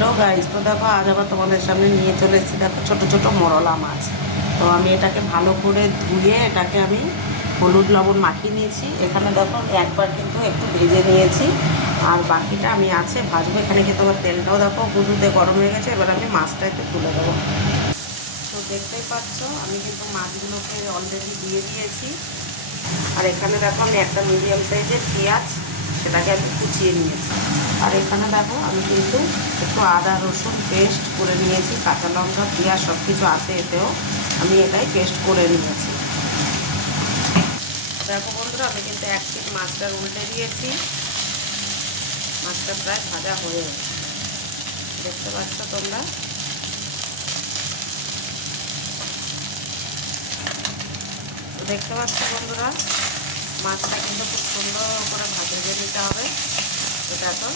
Hello guys, তো দেখো আজ আবার তোমাদের সামনে নিয়ে চলে এসেছি। দেখো ছোটো ছোটো মরলা মাছ। তো আমি এটাকে ভালো করে ধুয়ে এটাকে আমি হলুদ লবণ মাখিয়ে নিয়েছি। এখানে দেখো একবার কিন্তু একটু ভেজে নিয়েছি, আর বাকিটা আমি আছে ভাজবো। এখানে কিন্তু আমার তেলটাও দেখো গুঁড়োতে গরম হয়ে গেছে। এবার আমি মাছটা একটু তুলে দেবো। তো দেখতেই পাচ্ছ আমি কিন্তু মাছগুলোকে অলরেডি দিয়ে দিয়েছি। আর এখানে দেখো আমি একটা মিডিয়াম সাইজের পেঁয়াজ, সেটাকে আমি কুচিয়ে নিয়েছি। আর এখানে দেখো আমি কিন্তু একটু আদা রসুন পেস্ট করে নিয়েছি, কাঁচা লঙ্কা পেঁয়াজ সব কিছু আছে এতেও, আমি এটাই পেস্ট করে নিয়েছি। দেখো বন্ধুরা, আমি কিন্তু এক পিঠ মাছটা উল্টে দিয়েছি। মাছটা প্রায় ভাজা হয়ে গেছে, দেখতে পাচ্ছ তোমরা। দেখতে পাচ্ছ বন্ধুরা, মাছটা কিন্তু খুব সুন্দর করে ভেজে নিতে হবে। তো দেখো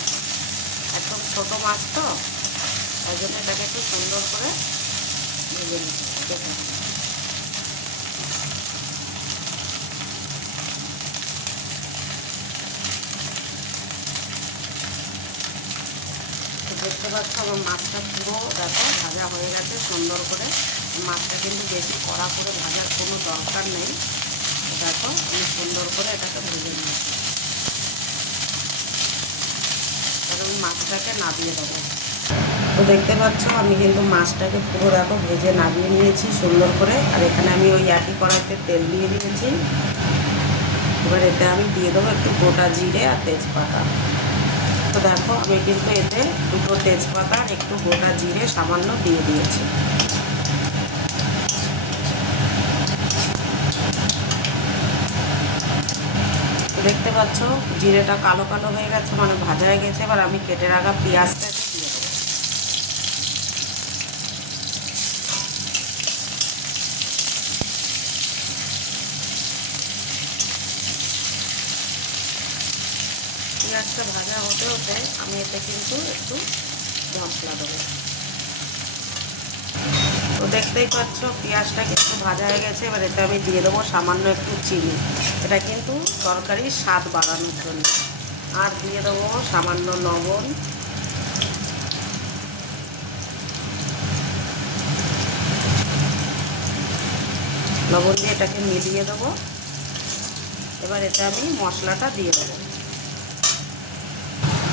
একদম ছোটো মাছ, তো তাই জন্য এটাকে একটু সুন্দর করে ভেজে নিতে হবে। দেখুন দেখতে পাচ্ছ আমার মাছটা পুরো দেখো ভাজা হয়ে গেছে সুন্দর করে। মাছটা কিন্তু বেশি কড়া করে ভাজার কোনো দরকার নেই। দেখো আমি সুন্দর করে এটাকে ভেজে নিয়েছি। তাহলে আমি মাছটাকে নামিয়ে দেবো। তো দেখতে পাচ্ছ আমি কিন্তু মাছটাকে পুরো দেখো ভেজে নামিয়ে নিয়েছি সুন্দর করে। আর এখানে আমি ওই একই কড়াইতে তেল দিয়ে দিয়েছি। এবার এতে আমি দিয়ে দেবো একটু গোটা জিরে আর তেজপাতা। তো দেখো আমি কিন্তু এতে দুটো তেজপাতা আর একটু গোটা জিরে সামান্য দিয়ে দিয়েছি। দেখতে পাচ্ছ জিরেটা কালো কালো হয়ে গেছে, মানে ভাজা হয়ে গেছে। এবার আমি কেটে রাখা পেঁয়াজটাকে দিয়ে দেবো। পেঁয়াজটা ভাজা হতে হতে আমি এতে কিন্তু একটু মশলা দেবো। তো দেখতেই পাচ্ছ পেঁয়াজটা কিন্তু ভাজা হয়ে গেছে। এবার এতে আমি দিয়ে দেবো সামান্য একটু চিনি, এটা কিন্তু তরকারির স্বাদ বাড়ানোর জন্য। আর দিয়ে দেবো সামান্য লবণ। লবণ দিয়ে এটাকে মিলিয়ে দেবো। এবার এতে আমি মশলাটা দিয়ে দেবো।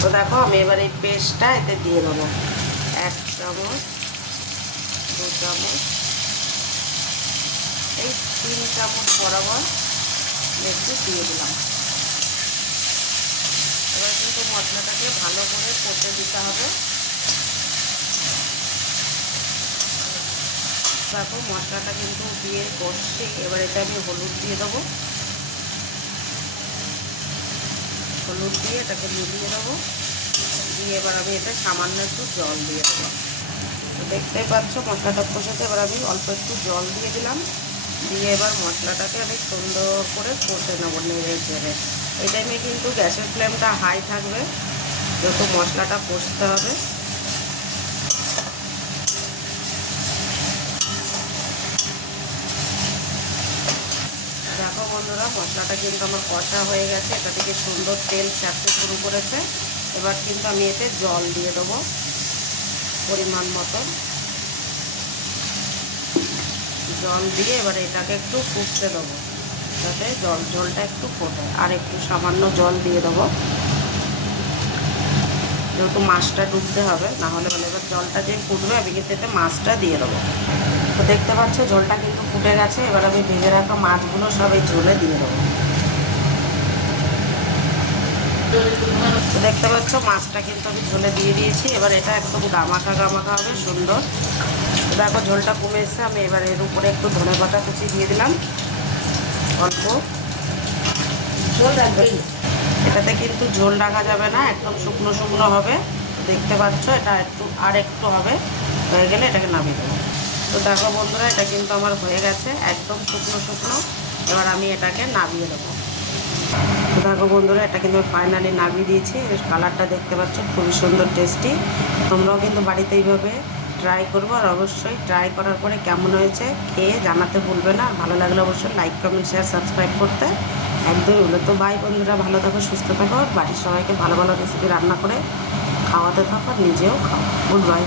তো দেখো আমি এবার এই পেস্টটা এতে দিয়ে দেবো। 1 চামচ, 2 চামচ, এই 3 চামচ বরাবর একটু দিয়ে দিলাম। এবার কিন্তু মশলাটাকে ভালো করে কষে দিতে হবে। দেখো মশলাটা কিন্তু দিয়ে কষছি। এবার এটা আমি হলুদ দিয়ে দেবো। হলুদ দিয়ে এটাকে মিলিয়ে দেবো। দিয়ে এবার আমি এটা সামান্য একটু জল দিয়ে দেবো। তো দেখতেই পাচ্ছ মশলাটা কষেছে। এবার আমি অল্প একটু জল দিয়ে দিলাম। দিয়ে এবার মশলাটাকে আমি সুন্দর করে কষে নেবো নেড়ে চেড়ে। এই টাইমে কিন্তু গ্যাসের ফ্লেমটা হাই থাকবে, যত মশলাটা কষতে হবে। দেখো বন্ধুরা, মশলাটা কিন্তু আমার কষা হয়ে গেছে, এটা থেকে সুন্দর তেল ছাড়তে শুরু করেছে। এবার কিন্তু আমি এতে জল দিয়ে দেবো পরিমাণ মতো। জল দিয়ে এবার এটাকে একটু ফুটতে দেবো, যাতে ঝোলটা একটু ফোটে। আর একটু সামান্য জল দিয়ে দেবো, যেহেতু মাছটা ডুবতে হবে, না হলে মানে এবার জলটা যে ফুটবে আমি কিন্তু এতে মাছটা দিয়ে দেবো। তো দেখতে পাচ্ছ ঝোলটা কিন্তু ফুটে গেছে। এবার আমি ভেজে রাখা মাছগুলো সব এই ঝোলে দিয়ে দেবো। তো দেখতে পাচ্ছ মাছটা কিন্তু আমি ঝোলে দিয়ে দিয়েছি। এবার এটা একদম গামাখা গামাখা হবে সুন্দর। দেখো ঝোলটা কমে এসছে। আমি এবার এর উপরে একটু ধনেপাতা কুচি দিয়ে দিলাম অল্প। ঝোল রাখবেই, এটাতে কিন্তু ঝোল রাখা যাবে না, একদম শুকনো শুকনো হবে। দেখতে পাচ্ছ এটা একটু হবে, হয়ে গেলে এটাকে নামিয়ে দেবো। তো দেখো বন্ধুরা, এটা কিন্তু আমার হয়ে গেছে একদম শুকনো শুকনো। এবার আমি এটাকে নামিয়ে দেবো। তো দেখো বন্ধুরা, এটা কিন্তু ফাইনালি নামিয়ে দিয়েছি। এর কালারটা দেখতে পাচ্ছ খুবই সুন্দর টেস্টি। তোমরাও কিন্তু বাড়িতে এইভাবে ট্রাই করবো। আর অবশ্যই ট্রাই করার পরে কেমন হয়েছে খেয়ে জানাতে ভুলবে না। ভালো লাগলে অবশ্যই লাইক কমেন্ট শেয়ার সাবস্ক্রাইব করতে একদমই ভুলো। তো বাই বন্ধুরা, ভালো থাকো সুস্থ থাকো। বাড়ির সবাইকে ভালো ভালো রেসিপি রান্না করে খাওয়াতে থাকো, নিজেও খাও। Good bye.